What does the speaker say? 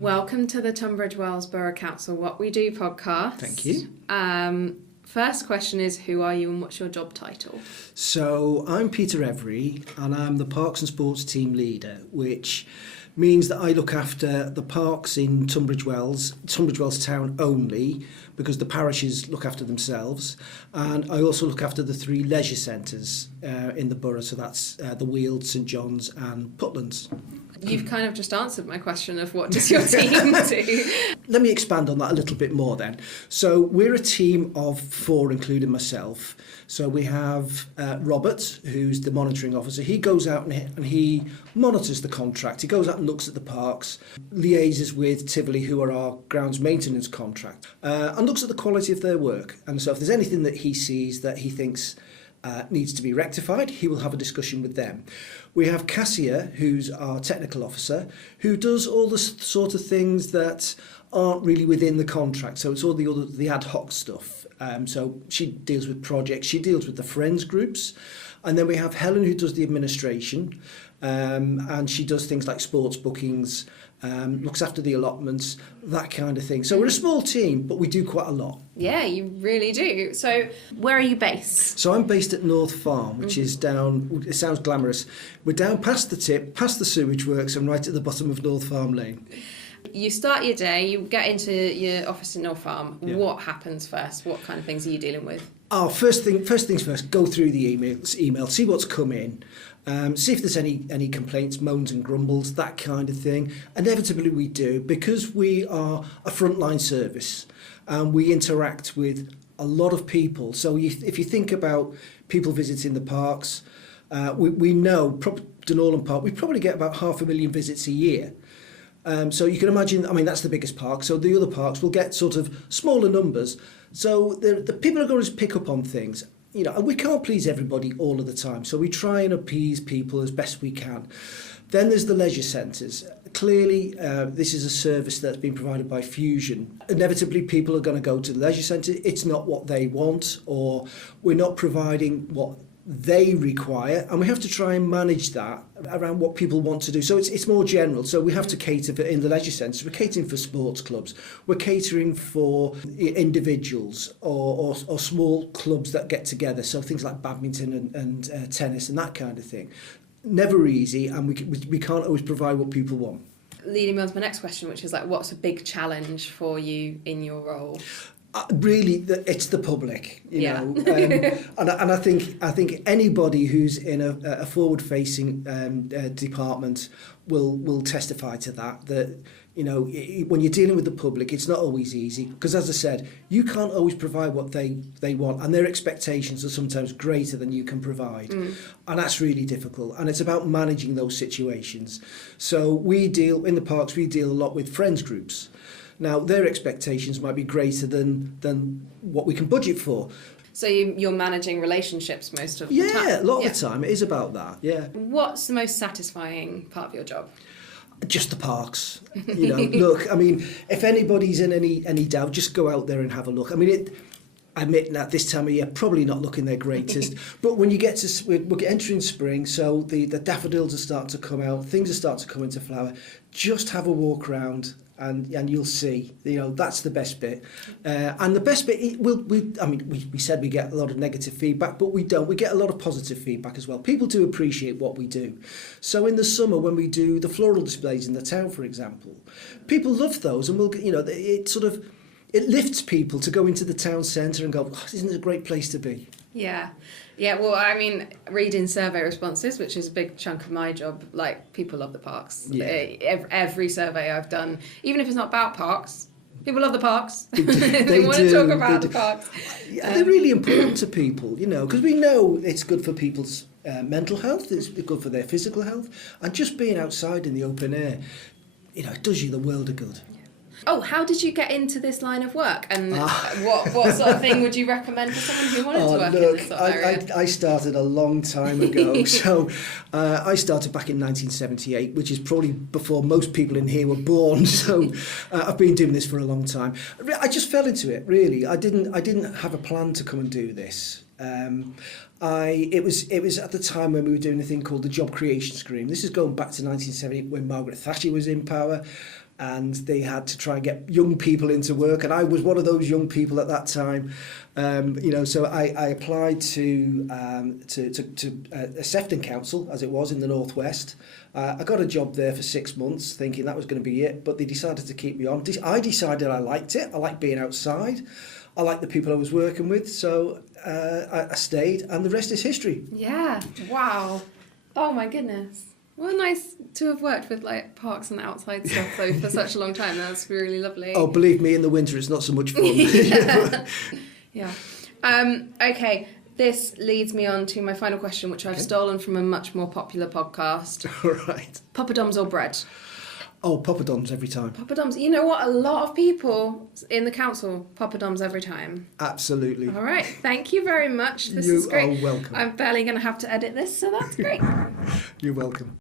Welcome to the Tunbridge Wells Borough Council What We Do podcast. Thank you. First question is, who are you and what's your job title? So I'm Peter Every and I'm the Parks and Sports team leader, which means that I look after the parks in Tunbridge Wells town only, because the parishes look after themselves, and I also look after the three leisure centres in the borough, so that's the Weald, St John's and Putlands. You've kind of just answered my question of what does your team do? Let me expand on that a little bit more then. So we're a team of four, including myself. So we have Robert, who's the monitoring officer. He goes out and he monitors the contract. He goes out and looks at the parks, liaises with Tivoli, who are our grounds maintenance contract, and looks at the quality of their work. And so if there's anything that he sees that he thinks needs to be rectified, he will have a discussion with them. We have Cassia, who's our technical officer, who does all the sort of things that aren't really within the contract. So it's all the ad hoc stuff. So she deals with projects, she deals with the friends groups. And then we have Helen, who does the administration, and she does things like sports bookings, looks after the allotments, that kind of thing. So we're a small team, but we do quite a lot. Yeah, you really do. So where are you based? So I'm based at North Farm, which is down, it sounds glamorous, we're down past the tip, past the sewage works and right at the bottom of North Farm Lane. You start your day, you get into your office in North Farm. Yeah. What happens first? What kind of things are you dealing with? Oh, first things first, go through the email, see what's come in, see if there's any complaints, moans and grumbles, that kind of thing. Inevitably we do, because we are a frontline service and we interact with a lot of people. So if you think about people visiting the parks, we know, Dunollan Park, we probably get about 500,000 visits a year. So you can imagine, I mean, that's the biggest park. So the other parks will get sort of smaller numbers. So the people are going to pick up on things, you know, and we can't please everybody all of the time. So we try and appease people as best we can. Then there's the leisure centres. Clearly, this is a service that's been provided by Fusion. Inevitably, people are going to go to the leisure centre. It's not what they want, or we're not providing what they require, and we have to try and manage that around what people want to do. So it's more general. So we have to cater for, in the leisure centres, we're catering for sports clubs, we're catering for individuals or small clubs that get together, so things like badminton and tennis and that kind of thing. Never easy, and we can't always provide what people want. Leading me on to my next question, which is like, what's a big challenge for you in your role? Really, it's the public, you know, and I think anybody who's in a forward-facing department will testify to that. That, you know, when you're dealing with the public, it's not always easy, because, as I said, you can't always provide what they want, and their expectations are sometimes greater than you can provide, and that's really difficult. And it's about managing those situations. So we deal in the parks. We deal a lot with friends groups. Now, their expectations might be greater than what we can budget for. So you're managing relationships most of the time? Yeah, a lot of the time. It is about that, yeah. What's the most satisfying part of your job? Just the parks. You know, look, I mean, if anybody's in any doubt, just go out there and have a look. I mean, I admit that this time of year, probably not looking their greatest. But when you get to, we're entering spring, so the daffodils are starting to come out, things are starting to come into flower. Just have a walk around. And you'll see, you know, that's the best bit. And the best bit, we said we get a lot of negative feedback, but we don't. We get a lot of positive feedback as well. People do appreciate what we do. So in the summer, when we do the floral displays in the town, for example, people love those, and it lifts people to go into the town centre and go, oh, isn't it a great place to be? Yeah. Yeah, well, I mean, reading survey responses, which is a big chunk of my job, like, people love the parks. Yeah. Every survey I've done, even if it's not about parks, people love the parks. They want to talk about the parks. Yeah, they're really important to people, you know, because we know it's good for people's mental health, it's good for their physical health, and just being outside in the open air, you know, it does you the world of good. Oh, how did you get into this line of work? And what sort of thing would you recommend for someone who wanted to work in this sort of area? I started a long time ago. So I started back in 1978, which is probably before most people in here were born. So I've been doing this for a long time. I just fell into it, really. I didn't have a plan to come and do this. It was at the time when we were doing a thing called the Job Creation Scheme. This is going back to 1970 when Margaret Thatcher was in power. and they had to try and get young people into work, and I was one of those young people at that time. So I applied to Sefton Council, as it was in the Northwest. I got a job there for 6 months, thinking that was going to be it, but they decided to keep me on. I decided I liked it. I liked being outside. I liked the people I was working with, so I stayed, and the rest is history. Yeah. Wow. Oh my goodness. Well, nice to have worked with like parks and outside stuff though for such a long time. That's really lovely. Oh, believe me, in the winter it's not so much fun. Yeah. Okay. This leads me on to my final question, which I've stolen from a much more popular podcast. All right. Poppadoms or bread? Oh, poppadoms every time. Poppadoms. You know what? A lot of people in the council, poppadoms every time. Absolutely. All right. Thank you very much. This is great. You are welcome. I'm barely going to have to edit this, so that's great. You're welcome.